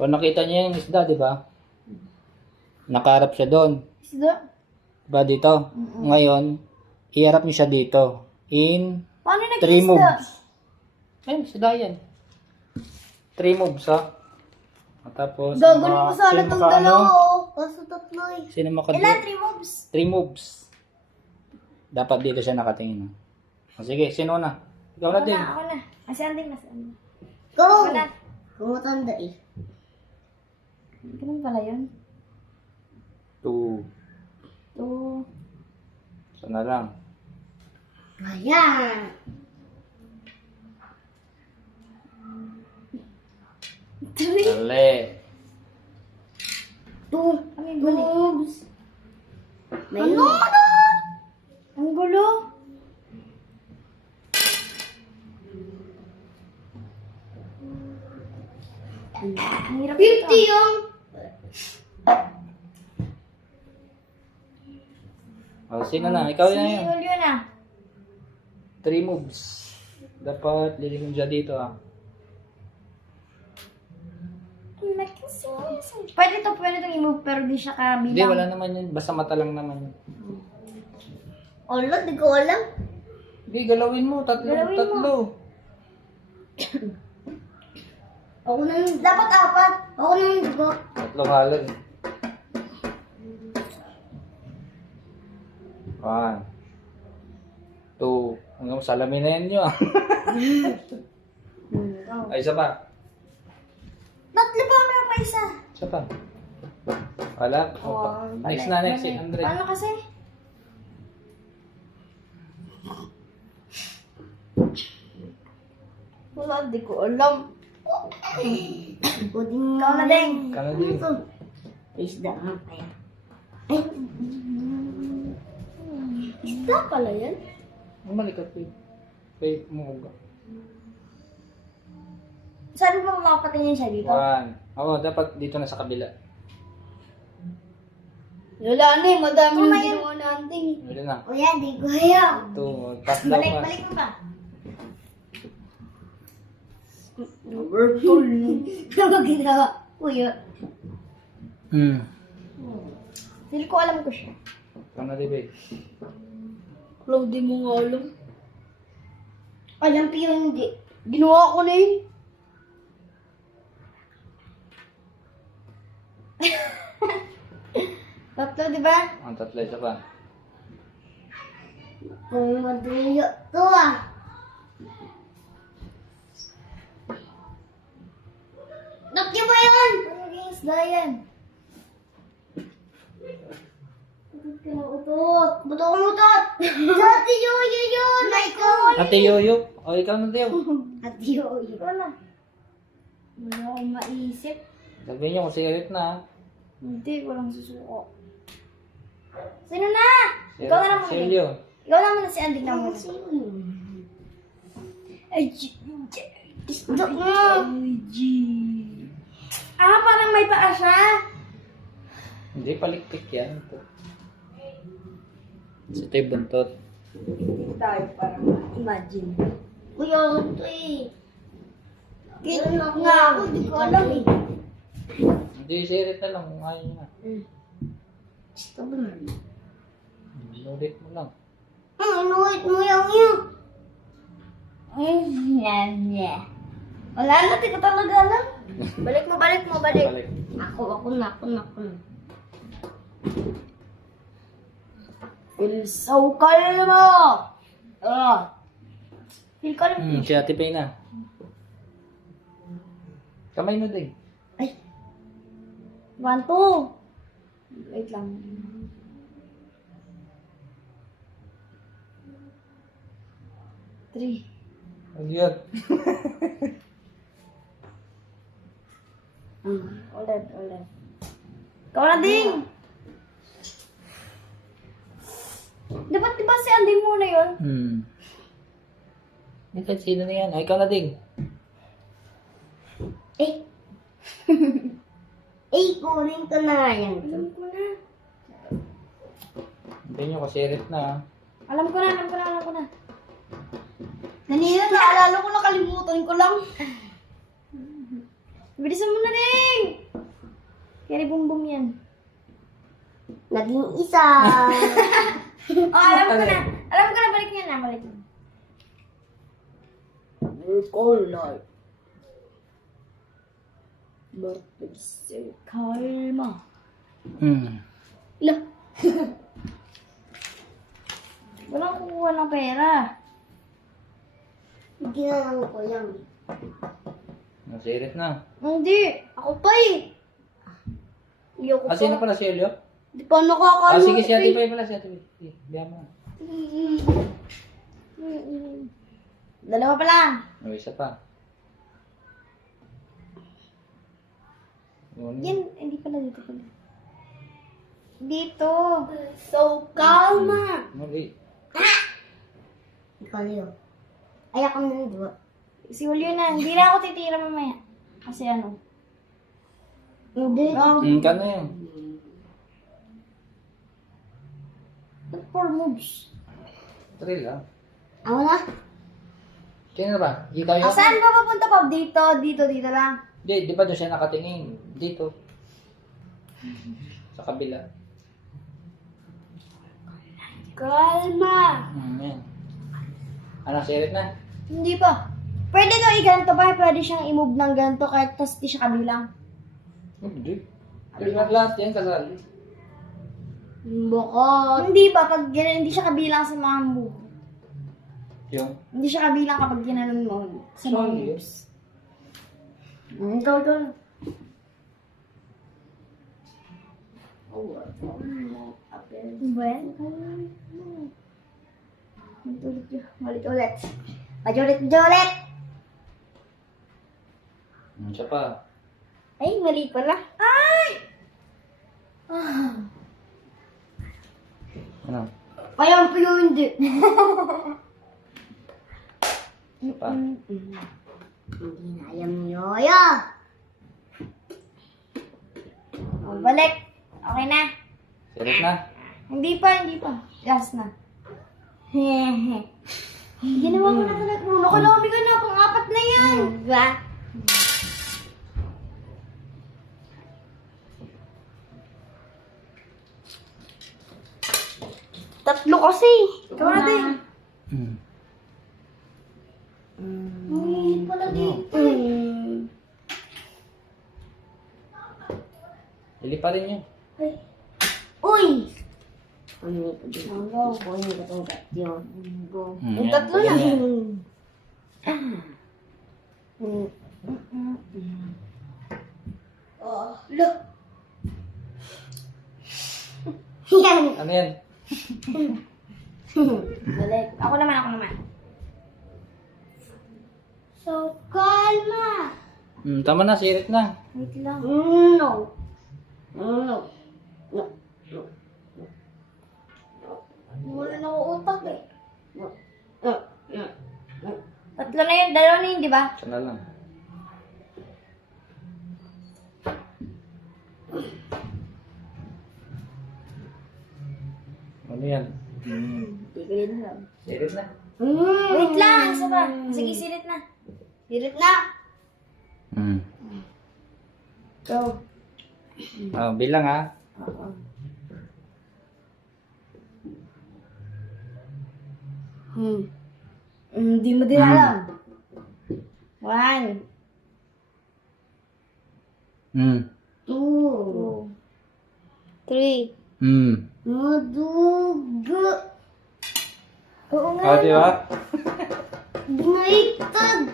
Kung nakita niyo yung isda, di ba? Nakaharap siya doon. Isda? Diba dito? Ngayon, iharap niyo siya dito. In Paano 3 nag-isda? moves. Ayun, isda yan. 3 moves, ha? At tapos, Gagawin ko sana sino itong maka- dalawa, oh. Kaso tatlo eh. Sino Ilan? 3 moves? 3 moves. Dapat dito siya nakatingin. O, sige, sino na? Ikaw na din. Ako na. Kasi anding. Go! Ako na. Kung matanda eh. Ganun pala yun. 2. 2. Sana lang. Ayan! 3. Dali. 2 Ano yung gulo? moves. May Ano? Ang gulo. Ang hirap 50 ito. yung... O, sino na? Ikaw na Si yun. Julio na. 3 moves. Dapat lilingon siya dito, ha? Pwede itong i-move pero di siya kabilang. Hindi, wala naman yun. Basta mata lang naman yun. Ala, di ko alam. Hindi, galawin mo. Galawin mo. Tatlo. Ako na yung... Dapat 4. Ako na yung dugo. Tatlong halon. 1, 2. Hanggang salamin na yan nyo, ah. Ay, isa pa. Tatlo pa, meron pa isa. Isa pa. Wala. Next na, next. Si Andre. Paano kasi? Wala, di ko alam. Puding Ikaw na din. Kano din. Isda nga kaya. Ay! Isda pala yan. Umalikat, babe. Babe, umuga. Saan mo makapatingin siya dito? 1. Oo, dapat dito na sa kabila. Wala na eh, madami Ito na yung yun. ginawa natin. Dito na. Kuya, di ko alam. 2. Tatlo Balik pa. mo pa. Ano ginawa? Kuya. Hindi ko alam ko siya. Ikaw na din, babe. Hello, di mo nga alam. Alam ko yung hindi. Ginawa ko na yun. Tatlo, di ba? Ang tatlo, isa pa. Kung maduyo to ah. Nakyo ba yun? Ano yung isda yan? Utot ka na utot. Buto ko utot. Dati yoyo yun. Ay ko. Ate Yoyo. O, ikaw na din. At yoyo. Wala. Wala akong maisip. Sabihin niyo kung sigaret na, ha? Hindi, walang susuko. Sino na? Ikaw na lang muna. Silvio. Ikaw na muna si Andy na muna. Ay, Isda nga. parang may paa siya. Hindi, palikpik yan. Ito. Ito yung buntot. Tayo parang imagine. Kuya, ito eh. Kaya nga ako, di ko alam eh. Hindi, sigaret na lang kung ayaw niya. Gusto ba na? Ulit mo lang. Inuwit mo yung. Wala na, di ko talaga alam. Balik mo. Balik. Ako na. So, kaya mo! Feel ko alam. Si Ate Pay na. Kamay mo din. 1, 2. Wait lang. Three. Ang yun. Ulit. Ikaw na ding! Dapat diba si Andy muna yun? Ikaw, sino na yan? Ay, ikaw na din. Eh. Kunin ko na nga yan. Alam ko na. Hindi nyo, kasirit na, ha? Alam ko na. Kanina, naalala ko, nakalimutan ko lang. Bilisan mo na ding! Kaya bumbum yan. Naging isa. Oh, alam ko na. Alam ko na, balik niya na. Balik niya. Color. Birthday si Karma. Ila. Walang kukuha ng pera. Ginanang ko yan. Nasirit na. Hindi. Ako pa eh. Ayoko pa. Sino pala si Elio? Di pa nakakano. Sige, si Ate Pai pala, si Ate Pai. Sige, biyan mo. Dalawa pa lang. May isa pa. Yan, hindi pala dito pala. Dito. So, kalma. Mali. Ikaw yun. Ay, ako na nandun. Si Julio na. Hindi na ako titira mamaya. Kasi ano. Hindi. Kano yun? 4 moves. 3 lang. Ako na. Sino ba? Ikaw yun? Saan ba papunta pa? Dito, dito, dito lang. Di ba doon siya nakatingin? Dito. Sa kabila. Kalma. Yan. Ano, sirit na? Hindi pa. Pwede to i-ganto pa. Pwede siyang i-move ng ganto kahit tas di siya kabilang. Hindi. Kabilang lahat yan, kasali. Bukod. Hindi ba? Pag ganun, hindi siya kabilang sa mga move. Yung? Hindi siya kabilang kapag ginanon mo sa mga Sorry. moves. Ikaw doon. Well, ulit. Majulit-julit! Siya pa. Ay, mali pala. Ay! Ano? Ayaw pa yung hindi. Siya pa. Hindi na ayaw ni Yoya. Balik. Okay na. Sirit na? Hindi pa. Last na. Ginawa ko na talaga. Nakalami ka na. Pang-apat na yan. Diba? Tatlo kasi. Ikaw natin. Hindi pala dito. Ili pa rin yun. Uy! Ano ito din? Ano ko? Ano ko itong gat yun? Yung tatlo na. Oh, look! Yan! Ano yan? Balik. Ako naman. So, kalma! Tama na, sirit na. Wait lang. No! No! No! Wala na ako utak eh. No! Tatlo na yun. Dalawa na yun, di ba? Siya na lang. Ano yan? Tigilin lang. Sirit na. Wait lang. Isa pa. Sige, sirit na. Sirit na! Go. Bilang ha. Hindi mo din alam. 1, 2 3. Madugo! Oo nga. Di ba? Binaitad!